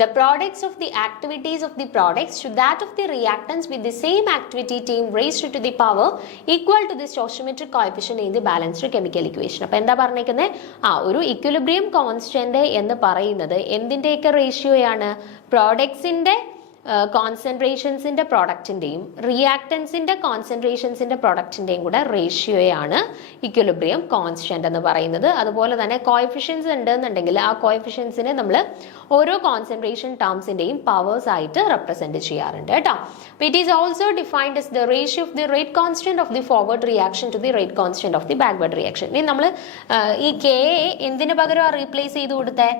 the products of the activities of the products to that of the reactants with the same activity team raised to the power equal to the stoichiometric coefficient in the balanced chemical equation. അപ്പോൾ എന്താ പറഞ്ഞേക്കുന്നത്? ഒരു equilibrium constant എന്ന് പറയുന്നത് എന്തിൻ്റെയൊക്കെ റേഷ്യോയാണ്? പ്രോഡക്ട്സിൻ്റെ കോൺസെൻട്രേഷൻസിൻ്റെ പ്രോഡക്റ്റിൻ്റെയും റിയാക്ടൻസിൻ്റെ കോൺസെൻട്രേഷൻസിൻ്റെ പ്രോഡക്റ്റിൻ്റെയും കൂടെ റേഷ്യോയാണ് equilibrium constant എന്ന് പറയുന്നത്. അതുപോലെ തന്നെ കോഎഫിഷ്യൻസ് ഉണ്ടെന്നുണ്ടെങ്കിൽ ആ കോഎഫിഷ്യൻസിനെ നമ്മൾ ഓരോ കോൺസെൻട്രേഷൻ ടേംസിൻ്റെയും പവേഴ്സ് ആയിട്ട് റെപ്രസെൻറ്റ് ചെയ്യാറുണ്ട് കേട്ടോ. It is also defined as the ratio of the rate constant of the forward reaction to the rate constant of the backward reaction. ഇനി നമ്മൾ ഈ K എന്തിനു പകരം റീപ്ലേസ് ചെയ്ത് കൊടുത്തേ?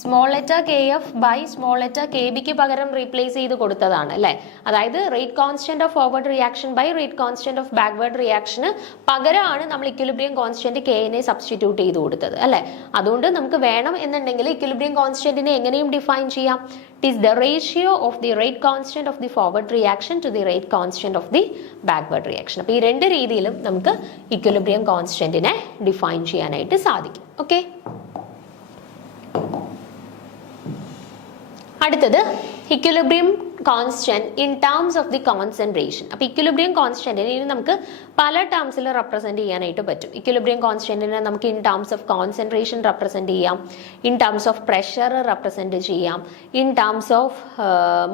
Small letter KF by small letter KBക്ക് പകരം replace ചെയ്ത് കൊടുത്തതാണ് അല്ലേ? അതായത് rate constant of forward reaction by rate constant of backward റിയാക്ഷന് പകരമാണ് നമ്മൾ ഇക്വിലിബ്രിയം കോൺസ്റ്റന്റ് Kനെ സബ്സ്റ്റിറ്റ്യൂട്ട് ചെയ്ത് കൊടുത്തത് അല്ലേ? അതുകൊണ്ട് നമുക്ക് വേണം എന്നുണ്ടെങ്കിൽ ഇക്വിലിബ്രിയം കോൺസ്റ്റന്റിനെ എങ്ങനെയും ഡിഫൈൻ ചെയ്യാം. It is the ratio of the rate constant of the forward reaction to the rate constant of the backward reaction. അപ്പോൾ ഈ രണ്ട് രീതിയിലും നമുക്ക് ഇക്വിലിബ്രിയം കോൺസ്റ്റന്റിനെ ഡിഫൈൻ ചെയ്യാനായിട്ട് സാധിക്കും. ഓക്കെ, അടുത്തത് equilibrium constant in terms of the concentration. അപ്പോൾ ഇക്വിലിബ്രിയം കോൺസ്റ്റന്റിനെ ഇനി നമുക്ക് പല ടേംസിൽ റെപ്രസെന്റ് ചെയ്യാനായിട്ട് പറ്റും. ഇക്വിലിബ്രിയം കോൺസ്റ്റന്റിനെ നമുക്ക് in terms of concentration represent ചെയ്യാം, in terms of pressure represent ചെയ്യാം, in terms of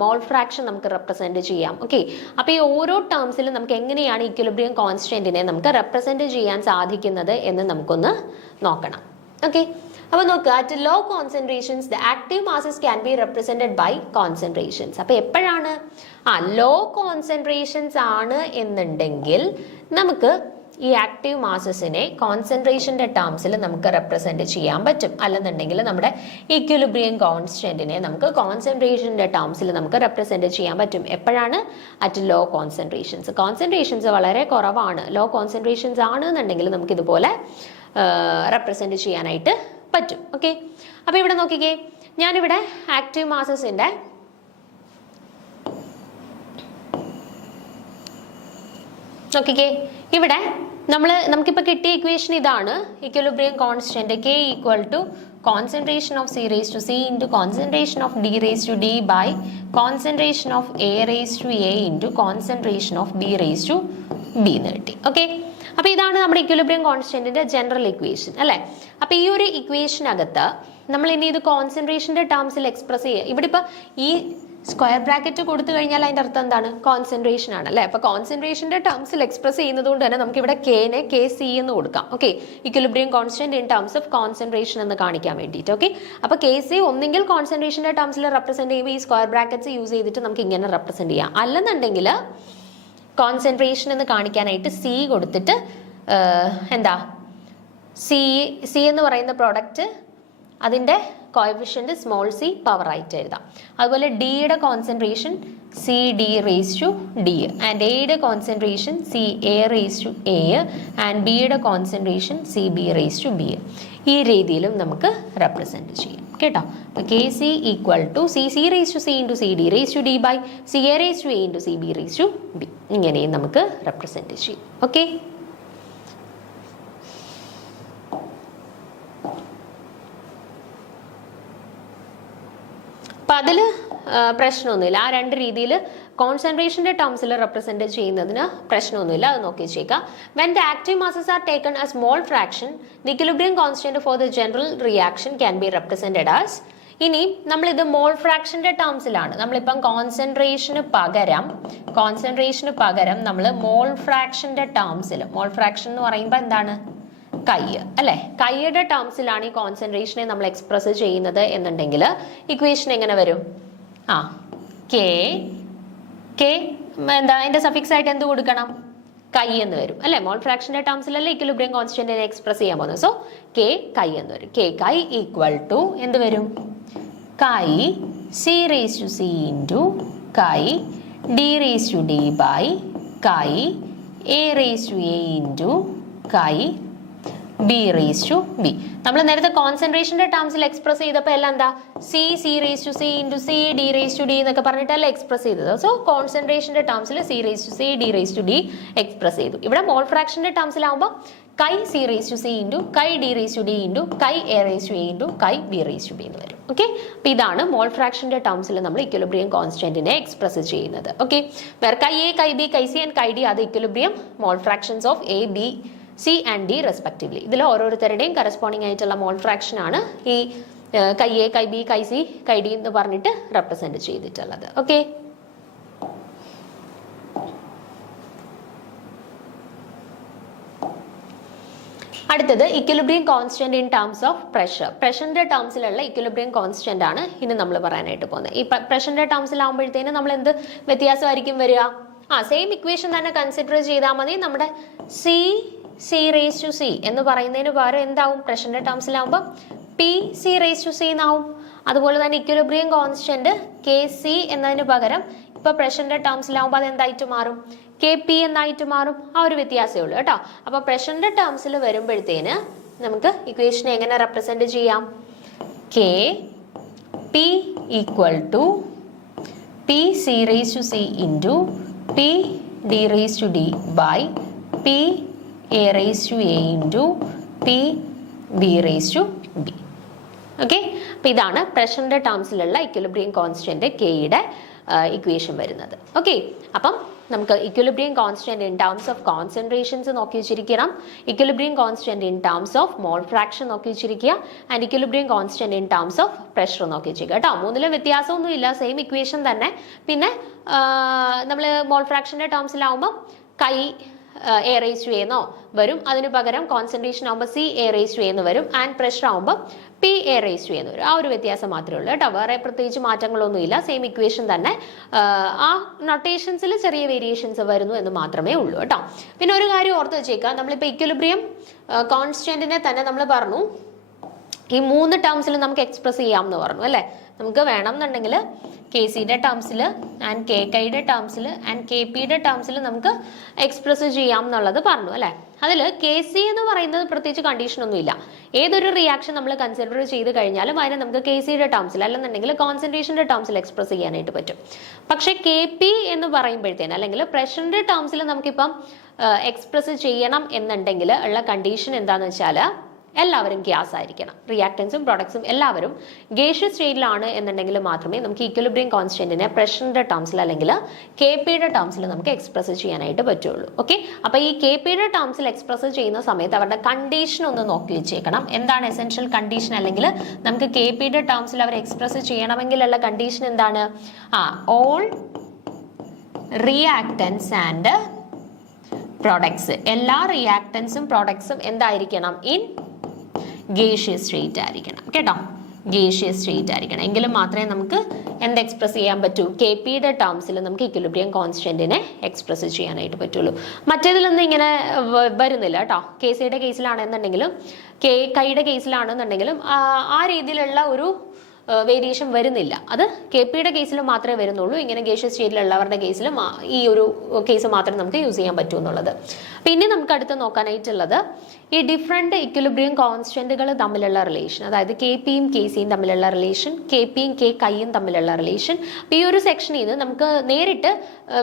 mole fraction നമുക്ക് റെപ്രസെന്റ് ചെയ്യാം. ഓക്കെ, അപ്പോൾ ഈ ഓരോ ടേംസിലും നമുക്ക് എങ്ങനെയാണ് ഇക്വിലിബ്രിയം കോൺസ്റ്റന്റിനെ നമുക്ക് റെപ്രസെന്റ് ചെയ്യാൻ സാധിക്കുന്നത് എന്ന് നമുക്കൊന്ന് നോക്കണം. ഓക്കെ, അപ്പോൾ നോക്കുക, at low concentrations the active masses can be represented by concentrations. അപ്പോൾ എപ്പോഴാണ് ലോ കോൺസെൻട്രേഷൻസ് ആണ് എന്നുണ്ടെങ്കിൽ നമുക്ക് ഈ ആക്റ്റീവ് മാസസിനെ കോൺസെൻട്രേഷന്റെ ടേംസിൽ നമുക്ക് റെപ്രസെന്റ് ചെയ്യാൻ പറ്റും. അല്ലെന്നുണ്ടെങ്കിൽ നമ്മുടെ ഇക്വിലിബ്രിയം കോൺസ്റ്റന്റിനെ നമുക്ക് കോൺസെൻട്രേഷന്റെ ടേംസിൽ നമുക്ക് റെപ്രസെന്റ് ചെയ്യാൻ പറ്റും. എപ്പോഴാണ്? At low concentrations. കോൺസെൻട്രേഷൻസ് വളരെ കുറവാണ്, ലോ കോൺസെൻട്രേഷൻസ് ആണ് എന്നുണ്ടെങ്കിൽ നമുക്ക് ഇതുപോലെ റെപ്രസെന്റ് ചെയ്യാനായിട്ട് പറ്റും. ഓക്കെ, അപ്പൊ ഇവിടെ നോക്കിക്കേ, ഞാനിവിടെ ആക്റ്റീവ് മാസസിന്റെ നോക്കിക്കേ, ഇവിടെ നമുക്കിപ്പോൾ കിട്ടിയ ഇക്വേഷൻ ഇതാണ്. Equilibrium constant K equal to concentration of C raise to C into concentration of D raise to D by concentration of A raise to A into concentration of B raise to B എന്ന് കിട്ടി. Okay, അപ്പോൾ ഇതാണ് നമ്മുടെ equilibrium കോൺസ്റ്റന്റിന്റെ general equation അല്ലേ. അപ്പോൾ ഈ ഒരു ഇക്വേഷനകത്ത് നമ്മൾ ഇനി ഇത് കോൺസെൻട്രേഷന്റെ ടേംസിൽ എക്സ്പ്രസ് ചെയ്യുക. ഇവിടെ ഇപ്പോൾ ഈ സ്ക്വയർ ബ്രാക്കറ്റ് കൊടുത്തു കഴിഞ്ഞാൽ അതിന്റെ അർത്ഥം എന്താണ്? കോൺസെൻട്രേഷൻ ആണ് അല്ലേ. അപ്പൊ കോൺസെൻട്രേഷന്റെ ടേംസിൽ എക്സ്പ്രസ് ചെയ്യുന്നത് കൊണ്ട് തന്നെ നമുക്ക് ഇവിടെ കെനെ KC എന്ന് കൊടുക്കാം. Okay, equilibrium constant in terms of concentration എന്ന് കാണിക്കാൻ വേണ്ടിയിട്ട്. ഓക്കെ, അപ്പൊ KC ഒന്നെങ്കിൽ കോൺസെൻട്രേഷന്റെ ടേംസിൽ റെപ്രസെന്റ് ചെയ്യുമ്പോൾ ഈ സ്ക്വയർ ബ്രാക്കറ്റ്സ് യൂസ് ചെയ്തിട്ട് നമുക്ക് ഇങ്ങനെ റെപ്രസെന്റ് ചെയ്യാം. അല്ലെന്നുണ്ടെങ്കിൽ കോൺസെൻട്രേഷൻ എന്ന് കാണിക്കാനായിട്ട് C കൊടുത്തിട്ട് എന്താ C എന്ന് പറയുന്ന പ്രോഡക്റ്റ് അതിന്റെ കോഎഫിഷ്യന്റ് സ്മോൾ c പവർ ആയിട്ട് എഴുതാം. അതുപോലെ ഡിയുടെ concentration CD raise to D and എയുടെ concentration CA raise to A and ബിയുടെ concentration CB raise to B. ഈ രീതിയിലും നമുക്ക് റെപ്രസെന്റ് ചെയ്യാം കേട്ടോ. അപ്പോൾ KC equal to CC raise to C into CD raise to D by CA raise to A into CB raise to B. ഇങ്ങനെയും നമുക്ക് represent ചെയ്യും. ഓക്കെ, അപ്പം അതിൽ പ്രശ്നമൊന്നുമില്ല. ആ രണ്ട് രീതിയിൽ കോൺസെൻട്രേഷന്റെ ടേംസിൽ റെപ്രസെന്റ് ചെയ്യുന്നതിന് പ്രശ്നമൊന്നുമില്ല. അത് നോക്കി വെച്ചേക്കാം. When the active masses are taken as small fraction the equilibrium constant for the general reaction can be represented as. ഇനി നമ്മളിത് മോൾ ഫ്രാക്ഷന്റെ ടേംസിലാണ്. നമ്മളിപ്പം കോൺസെൻട്രേഷന് പകരം നമ്മൾ മോൾ ഫ്രാക്ഷന്റെ ടേംസിൽ, മോൾ ഫ്രാക്ഷൻ എന്ന് പറയുമ്പോൾ എന്താണ്? കൈ അല്ലെ. കൈയുടെ ടേംസിലാണ് ഈ കോൺസെൻട്രേഷനെ നമ്മൾ എക്സ്പ്രസ് ചെയ്യുന്നത് എന്നുണ്ടെങ്കിൽ ഇക്വേഷൻ എങ്ങനെ വരും? കെ എന്താ അതിന്റെ സഫിക്സ് ആയിട്ട് എന്ത് കൊടുക്കണം? കൈ എന്ന് വരും അല്ലെ. മോൾ ഫ്രാക്ഷന്റെ ടേംസിലല്ലേ ഇക്വിലിബ്രിയം കോൺസ്റ്റന്റിനെ എക്സ്പ്രസ് ചെയ്യാൻ പോകുന്നത്. സോ കൈ എന്ന് വരും. കൈ ഈക്വൽ ടു എന്ത് വരും? കൈ C raise to C into chi D raise to D by കൈ A raise to A into chi B raise to B. നമ്മൾ നേരത്തെ കോൺസെൻട്രേഷന്റെ ടേംസിൽ എക്സ്പ്രസ് ചെയ്തപ്പോൾ എല്ലാം എന്താ? C raise to C into C D raise to D എന്നൊക്കെ പറഞ്ഞിട്ടല്ല express ചെയ്തത്. So കോൺസെൻട്രേഷന്റെ ടേംസിൽ C raise to C D raise to D express ചെയ്തു. ഇവിടെ മോൾ ഫ്രാക്ഷന്റെ ടേംസിലാവുമ്പോൾ chi C raise to C into chi D raise to D into chi A raise to A into chi B raise to B എന്ന് വരും. Okay, അപ്പോൾ ഇതാണ് മോൾ ഫ്രാക്ഷന്റെ ടേംസിൽ നമ്മൾ equilibrium കോൺസ്റ്റന്റിനെ express ചെയ്യുന്നത്. ഓക്കെ, വേറെ കൈ A, കൈ B, കൈ C ആൻഡ് കൈ D അത് equilibrium mall fractions of A, B, C and D respectively. ഇതിൽ ഓരോരുത്തരുടെയും കറസ്പോണ്ടിങ് ആയിട്ടുള്ള മോൾ ഫ്രാക്ഷൻ ആണ് ഈ കൈ A, കൈ B, കൈ C, കൈ D എന്ന് പറഞ്ഞിട്ട് റെപ്രസെന്റ് ചെയ്തിട്ടുള്ളത്. ഓക്കെ, അടുത്തത് equilibrium constant in terms of pressure. പ്രഷറിന്റെ ടേംസിലുള്ള ഇക്വിലിബ്രിയം കോൺസ്റ്റന്റ് ആണ് ഇനി നമ്മൾ പറയാനായിട്ട് പോകുന്നത്. ഈ പ്രഷറിന്റെ ടേംസിലാവുമ്പോഴത്തേനും നമ്മൾ എന്ത് വ്യത്യാസമായിരിക്കും വരിക? സെയിം ഇക്വേഷൻ തന്നെ കൺസിഡർ ചെയ്താൽ മതി. നമ്മുടെ C റേസ് ടു C എന്ന് പറയുന്നതിന് പകരം എന്താവും? പ്രഷറിന്റെ ടേംസിലാവുമ്പോൾ PC റേസ് ടു C എന്നാവും. അതുപോലെ തന്നെ ഇക്വിലിബ്രിയം കോൺസ്റ്റന്റ് KC എന്നതിന് പകരം ഇപ്പൊ പ്രഷറിന്റെ ടേംസിലാവുമ്പോൾ അത് എന്തായിട്ട് മാറും? KP എന്നായിട്ട് മാറും. ആ ഒരു വ്യത്യാസമേ ഉള്ളൂ കേട്ടോ. അപ്പൊ പ്രഷറിന്റെ ടേംസിൽ വരുമ്പോഴത്തേന് നമുക്ക് ഇക്വേഷനെ എങ്ങനെ റെപ്രസെന്റ് ചെയ്യാം? KP equal to PC raise to C into PD raise to D by PA raise to A into PB raise to B. Okay, അപ്പം ഇതാണ് പ്രഷറിന്റെ ടേംസിലുള്ള ഇക്വിലിബ്രിയം കോൺസ്റ്റന്റ് കെയുടെ ഇക്വേഷൻ വരുന്നത്. ഓക്കെ, അപ്പം നമുക്ക് equilibrium constant in terms of concentrations നോക്കി വെച്ചിരിക്കണം, equilibrium constant in terms of mole fraction നോക്കി വെച്ചിരിക്കുക, and equilibrium constant in terms of pressure നോക്കി വെച്ചിരിക്കുക കേട്ടോ. മൂന്നിലും വ്യത്യാസമൊന്നും ഇല്ല, സെയിം ഇക്വേഷൻ തന്നെ. പിന്നെ നമ്മൾ മോൾ ഫ്രാക്ഷന്റെ ടേംസിലാവുമ്പോൾ കൈ എ റേസ് ടു എന്നോ വരും. അതിന് പകരം കോൺസെൻട്രേഷൻ ആകുമ്പോൾ സി എ റേസ് ടു എന്ന് വരും. ആൻഡ് പ്രഷർ ആകുമ്പോൾ പി എ റേസ് ടു എന്ന് വരും. ആ ഒരു വ്യത്യാസം മാത്രമേ ഉള്ളൂ കേട്ടോ. വേറെ പ്രത്യേകിച്ച് മാറ്റങ്ങളൊന്നുമില്ല. സെയിം ഇക്വേഷൻ തന്നെ, ആ നൊട്ടേഷൻസിൽ ചെറിയ വേരിയേഷൻസ് വരുന്നു എന്ന് മാത്രമേ ഉള്ളൂ കേട്ടോ. പിന്നെ ഒരു കാര്യം ഓർത്ത് വെച്ചേക്കാം, നമ്മളിപ്പോൾ ഇക്വിലിബ്രിയം കോൺസ്റ്റന്റിനെ തന്നെ നമ്മൾ പറഞ്ഞു ഈ 3 ടേംസിൽ നമുക്ക് എക്സ്പ്രസ് ചെയ്യാമെന്ന് പറഞ്ഞു അല്ലേ. നമുക്ക് വേണം എന്നുണ്ടെങ്കിൽ കെ സിയുടെ ടേംസിൽ ആൻഡ് കെ കൈയുടെ ടേംസിൽ ആൻഡ് കെ പിയുടെ ടേംസിൽ നമുക്ക് എക്സ്പ്രസ് ചെയ്യാം എന്നുള്ളത് പറഞ്ഞു അല്ലേ. അതിൽ കെ സി എന്ന് പറയുന്നത് പ്രത്യേകിച്ച് കണ്ടീഷനൊന്നുമില്ല. ഏതൊരു റിയാക്ഷൻ നമ്മൾ കൺസിഡർ ചെയ്ത് കഴിഞ്ഞാലും അതിനെ നമുക്ക് കെ സിയുടെ ടേംസിൽ അല്ലെന്നുണ്ടെങ്കിൽ കോൺസെൻട്രേഷൻ്റെ ടേംസിൽ എക്സ്പ്രസ് ചെയ്യാനായിട്ട് പറ്റും. പക്ഷേ കെ പി എന്ന് പറയുമ്പോഴത്തേന് അല്ലെങ്കിൽ പ്രഷറിൻ്റെ ടേംസിൽ നമുക്കിപ്പം എക്സ്പ്രസ് ചെയ്യണം എന്നുണ്ടെങ്കിൽ ഉള്ള കണ്ടീഷൻ എന്താണെന്ന് വെച്ചാൽ എല്ലാവരും ഗ്യാസ് ആയിരിക്കണം. റിയാക്ടൻസും പ്രൊഡക്ട്സും എല്ലാവരും ഗേഷ്യസ് സ്റ്റേറ്റിലാണ് എന്നുണ്ടെങ്കിൽ മാത്രമേ നമുക്ക് ഇക്വിലിബ്രിയം കോൺസ്റ്റന്റിനെ പ്രഷറിന്റെ ടേംസിൽ അല്ലെങ്കിൽ കെ പിയുടെ ടേംസിൽ നമുക്ക് എക്സ്പ്രസ് ചെയ്യാനായിട്ട് പറ്റുള്ളൂ. ഓക്കെ, അപ്പോൾ ഈ കെ പിയുടെ ടേംസിൽ എക്സ്പ്രസ് ചെയ്യുന്ന സമയത്ത് അവരുടെ കണ്ടീഷൻ ഒന്ന് നോക്കി വെച്ചേക്കണം. എന്താണ് എസെൻഷ്യൽ കണ്ടീഷൻ? അല്ലെങ്കിൽ നമുക്ക് കെ പിയുടെ ടേംസിൽ അവർ എക്സ്പ്രസ് ചെയ്യണമെങ്കിലുള്ള കണ്ടീഷൻ എന്താണ്? ഓൾ റിയാക്ടൻസ് ആൻഡ് പ്രൊഡക്ട്സ്, എല്ലാ റിയാക്ടൻസും പ്രൊഡക്ട്സും എന്തായിരിക്കണം? ഇൻ ഗേഷ്യസ് സ്റ്റേറ്റ് ആയിരിക്കണം കേട്ടോ. ഗേഷ്യസ് സ്റ്റേറ്റ് ആയിരിക്കണം. എങ്കിലും മാത്രമേ നമുക്ക് എന്ത് എക്സ്പ്രസ് ചെയ്യാൻ പറ്റൂ? കെ പിയുടെ ടേംസിൽ നമുക്ക് ഇക്വിലിബ്രിയം കോൺസ്റ്റന്റിനെ എക്സ്പ്രസ് ചെയ്യാനായിട്ട് പറ്റുള്ളൂ. മറ്റേതിലൊന്നും ഇങ്ങനെ വരുന്നില്ല കേട്ടോ. കെ സിയുടെ കേസിലാണെന്നുണ്ടെങ്കിലും കെ കൈയുടെ കേസിലാണെന്നുണ്ടെങ്കിലും ആ രീതിയിലുള്ള ഒരു വേരിയേഷൻ വരുന്നില്ല. അത് കെ പിയുടെ കേസിൽ മാത്രമേ വരുന്നുള്ളൂ. ഇങ്ങനെ ഗേഷ്യസ് സ്റ്റേറ്റിലുള്ളവരുടെ കേസിലും ഈ ഒരു കേസ് മാത്രമേ നമുക്ക് യൂസ് ചെയ്യാൻ പറ്റൂ എന്നുള്ളത്. പിന്നെ നമുക്ക് അടുത്ത് നോക്കാനായിട്ടുള്ളത് ഈ ഡിഫറെൻറ്റ് ഇക്വിലിബ്രിയം കോൺസ്റ്റന്റുകൾ തമ്മിലുള്ള റിലേഷൻ, അതായത് കെ പിയും കെ സിയും തമ്മിലുള്ള റിലേഷൻ, കെ പിയും കെ കൈയും തമ്മിലുള്ള റിലേഷൻ. ഈ ഒരു സെക്ഷനിൽ നിന്ന് നമുക്ക് നേരിട്ട്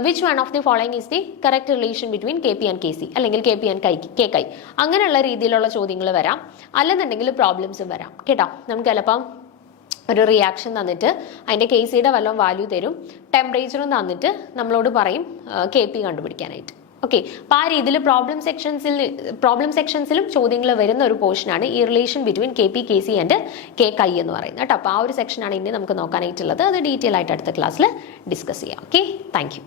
which one of the following is the correct relation between K P and K C അല്ലെങ്കിൽ കെ പി ആൻഡ് കെ കൈ, അങ്ങനെയുള്ള രീതിയിലുള്ള ചോദ്യങ്ങൾ വരാം. അല്ലെന്നുണ്ടെങ്കിൽ പ്രോബ്ലംസും വരാം കേട്ടോ. നമുക്ക് ചിലപ്പം ഒരു റിയാക്ഷൻ തന്നിട്ട് അതിൻ്റെ കെ സിയുടെ വല്ലതും വാല്യൂ തരും, ടെമ്പറേച്ചറും തന്നിട്ട് നമ്മളോട് പറയും കെ പി കണ്ടുപിടിക്കാനായിട്ട്. ഓക്കെ, അപ്പോൾ ആ രീതിയിൽ പ്രോബ്ലം സെക്ഷൻസിലും ചോദ്യങ്ങൾ വരുന്ന ഒരു പോർഷനാണ് ഈ relation between K P K C and K കൈ എന്ന് പറയുന്നത് കേട്ടോ. അപ്പോൾ ആ ഒരു സെക്ഷനാണ് ഇനി നമുക്ക് നോക്കാനായിട്ടുള്ളത്. അത് ഡീറ്റെയിൽ ആയിട്ട് അടുത്ത ക്ലാസ്സിൽ ഡിസ്കസ് ചെയ്യാം. Okay, thank you.